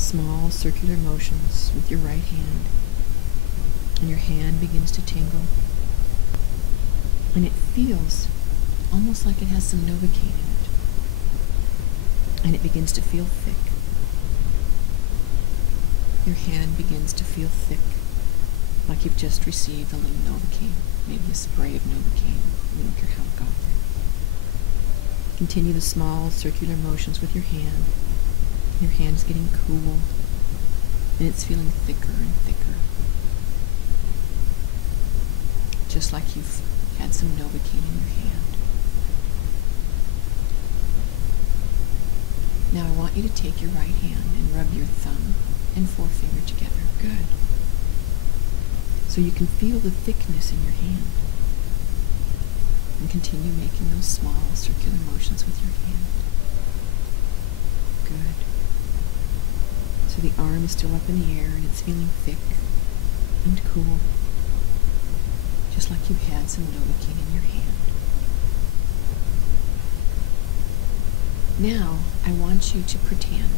small circular motions with your right hand, and your hand begins to tingle, and it feels almost like it has some Novocain in it, and it begins to feel thick. Your hand begins to feel thick, like you've just received a little Novocain, maybe a spray of Novocain. You don't care how it got there. Continue the small circular motions with your hand. Your hand is getting cool, and it's feeling thicker and thicker, just like you've had some Novocain in your hand. Now I want you to take your right hand and rub your thumb and forefinger together. Good. So you can feel the thickness in your hand. And continue making those small circular motions with your hand. Good. So the arm is still up in the air and it's feeling thick and cool, just like you've had some Novocain in your hand. Now, I want you to pretend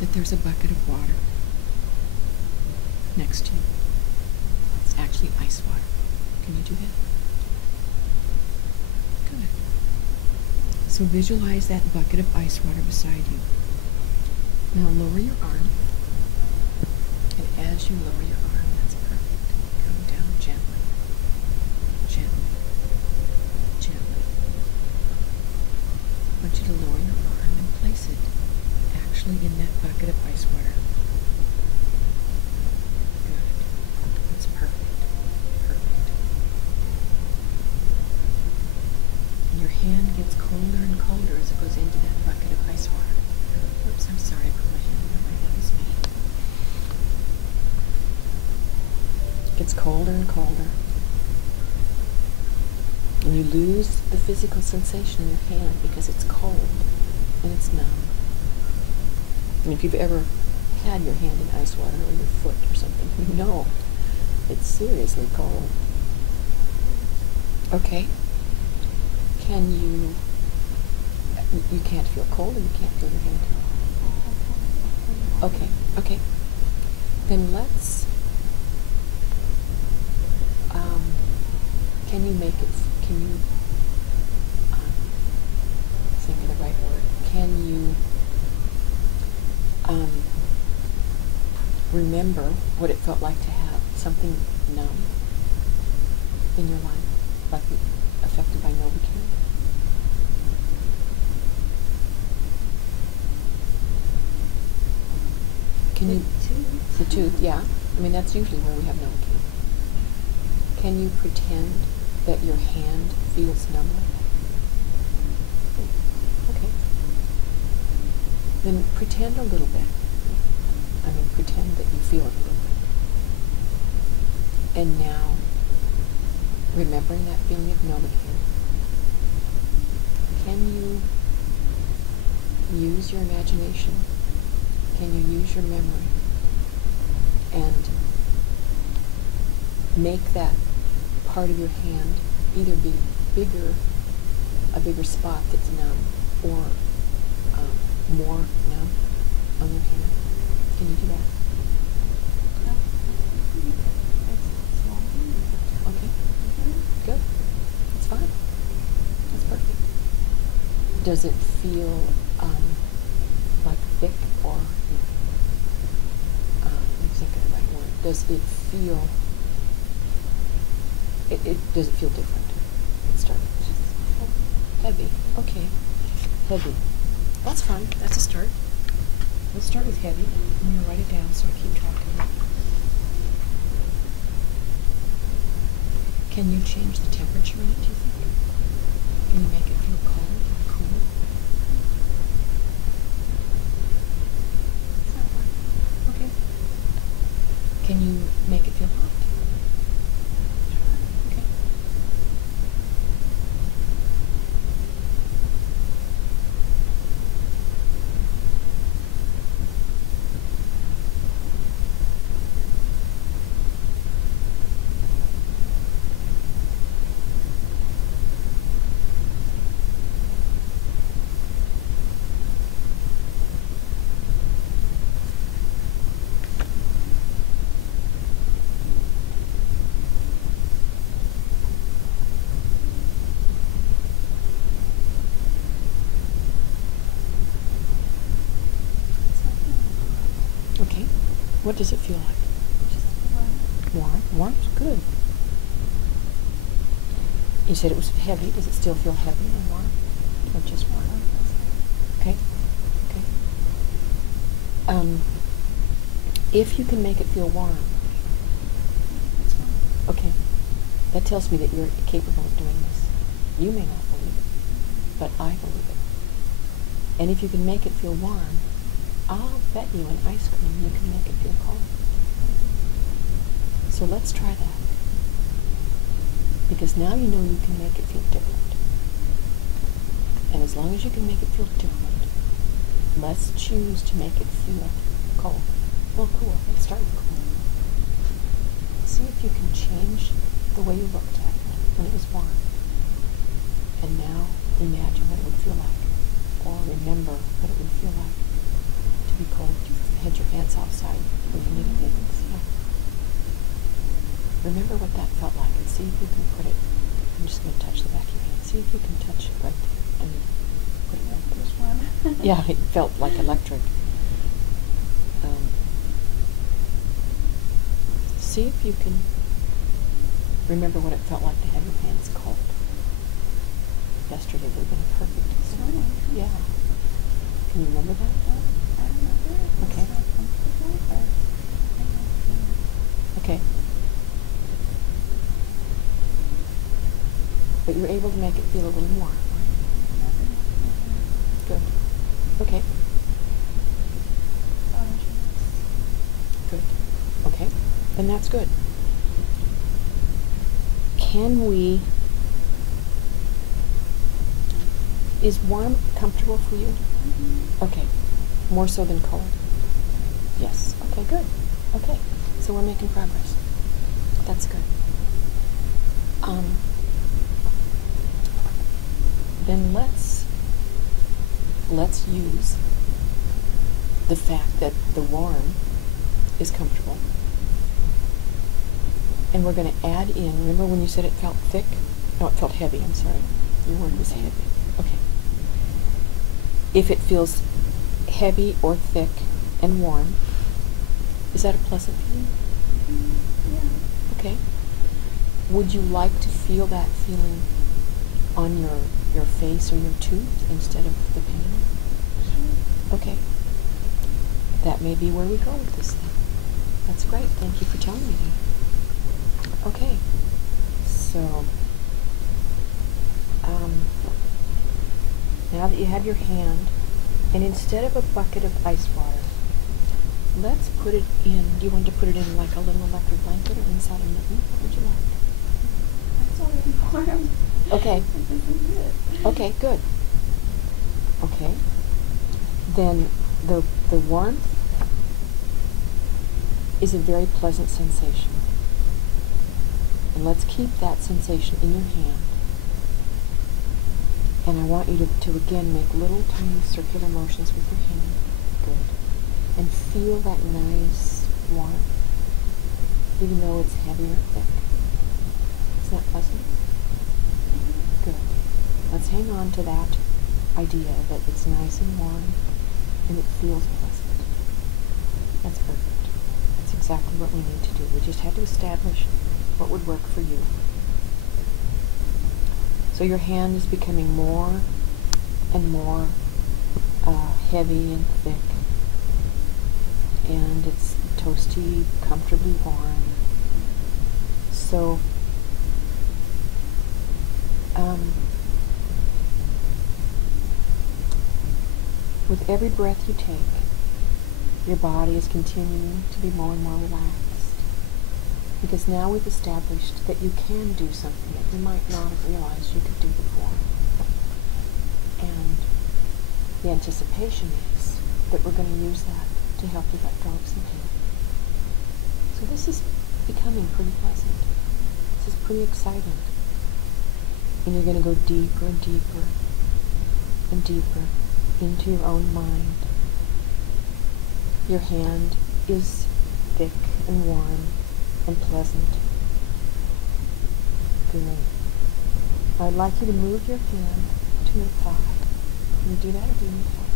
that there's a bucket of water next to you. It's actually ice water. Can you do that? Good. So visualize that bucket of ice water beside you. Now lower your arm, and as you lower your arm, that's perfect. Come down gently, gently, gently. I want you to lower your arm and place it actually in that bucket of ice water. Good. That's perfect. Perfect. And your hand gets colder and colder as it goes into that bucket of ice water. Oops, I'm sorry, I put my hand on my hand. It's me. It gets colder and colder. And you lose the physical sensation in your hand because it's cold and it's numb. I mean, if you've ever had your hand in ice water or your foot or something, you know it's seriously cold. Okay? You can't feel cold and you can't feel your hand cold. Okay. Then let's, can you think of the right word, can you remember what it felt like to have something numb in your life, like affected by Novocain? The tooth, yeah. I mean, that's usually where we have Novocain. Can you pretend that your hand feels numb like that? Okay. Then pretend a little bit. I mean, pretend that you feel it a little bit. And now, remembering that feeling of Novocain, can you use your imagination? Can you use your memory and make that part of your hand either be a bigger spot that's numb, or more numb on your hand? Can you do that? Okay. Good. That's fine. That's perfect. Does it feel like thick, or let me think of the right word. Does it feel? Does it feel different? Let's start. Heavy. Okay. Heavy. That's fine. That's a start. Let's start with heavy. I'm going to write it down so I keep track of it. Can you change the temperature in it, do you think? Can you make it feel cold or cool? Okay. Can you make it feel hot? Okay. What does it feel like? Just warm. Warm? Warm's good. You said it was heavy. Does it still feel heavy and warm? Or just warm? Okay. Okay. If you can make it feel warm, It's warm. okay, that tells me that you're capable of doing this. You may not believe it, but I believe it. And if you can make it feel warm, I'll bet you in ice cream you can make it feel cold. So let's try that. Because now you know you can make it feel different. And as long as you can make it feel different, let's choose to make it feel cold. Well, cool. Let's start with cool. See if you can change the way you looked at it when it was warm. And now imagine what it would feel like. Or remember what it would feel like to be cold. You had your hands outside where you needed things. Yeah. Remember what that felt like and see if you can put it. I'm just going to touch the back of your hand. See if you can touch it right there and put it right there. It was warm. Yeah, it felt like electric. See if you can remember what it felt like to have your hands cold. Yesterday would have been perfect. Swimming. Yeah. Can you remember that? I remember it was Okay. not comfortable, but I don't feel. Okay. But you were able to make it feel a little warm. Good. Okay. Good. Okay. And that's good. Can we... Is warm comfortable for you? Mm-hmm. Okay. More so than cold? Yes. Okay, good. Okay. So we're making progress. That's good. Then let's use the fact that the warm is comfortable. And we're going to add in, remember when you said it felt thick? No, it felt heavy, I'm sorry. Your word was heavy. Okay. If it feels heavy or thick and warm, is that a pleasant feeling? Yeah. Okay. Would you like to feel that feeling on your face or your tooth instead of the pain? Sure. Okay. That may be where we go with this thing. That's great. Thank you for telling me that. Okay. So, now that you have your hand, and instead of a bucket of ice water, let's put it in. Do you want to put it in like a little electric blanket or inside a mitten? What would you like? That's already warm. Okay. It doesn't fit. Okay, good. Okay. Then the warmth is a very pleasant sensation. And let's keep that sensation in your hand. And I want you to again make little tiny circular motions with your hand. Good. And feel that nice warmth, even though it's heavy or thick. Isn't that pleasant? Good. Let's hang on to that idea that it's nice and warm and it feels pleasant. That's perfect. That's exactly what we need to do. We just have to establish what would work for you. So your hand is becoming more and more heavy and thick, and it's toasty, comfortably warm. So with every breath you take, your body is continuing to be more and more relaxed. Because now we've established that you can do something that you might not have realized you could do before. And the anticipation is that we're going to use that to help you let go of some pain. So this is becoming pretty pleasant. This is pretty exciting. And you're going to go deeper and deeper and deeper into your own mind. Your hand is thick and warm and pleasant. Good. I'd like you to move your hand to your thigh. Can you do that, or do you need help?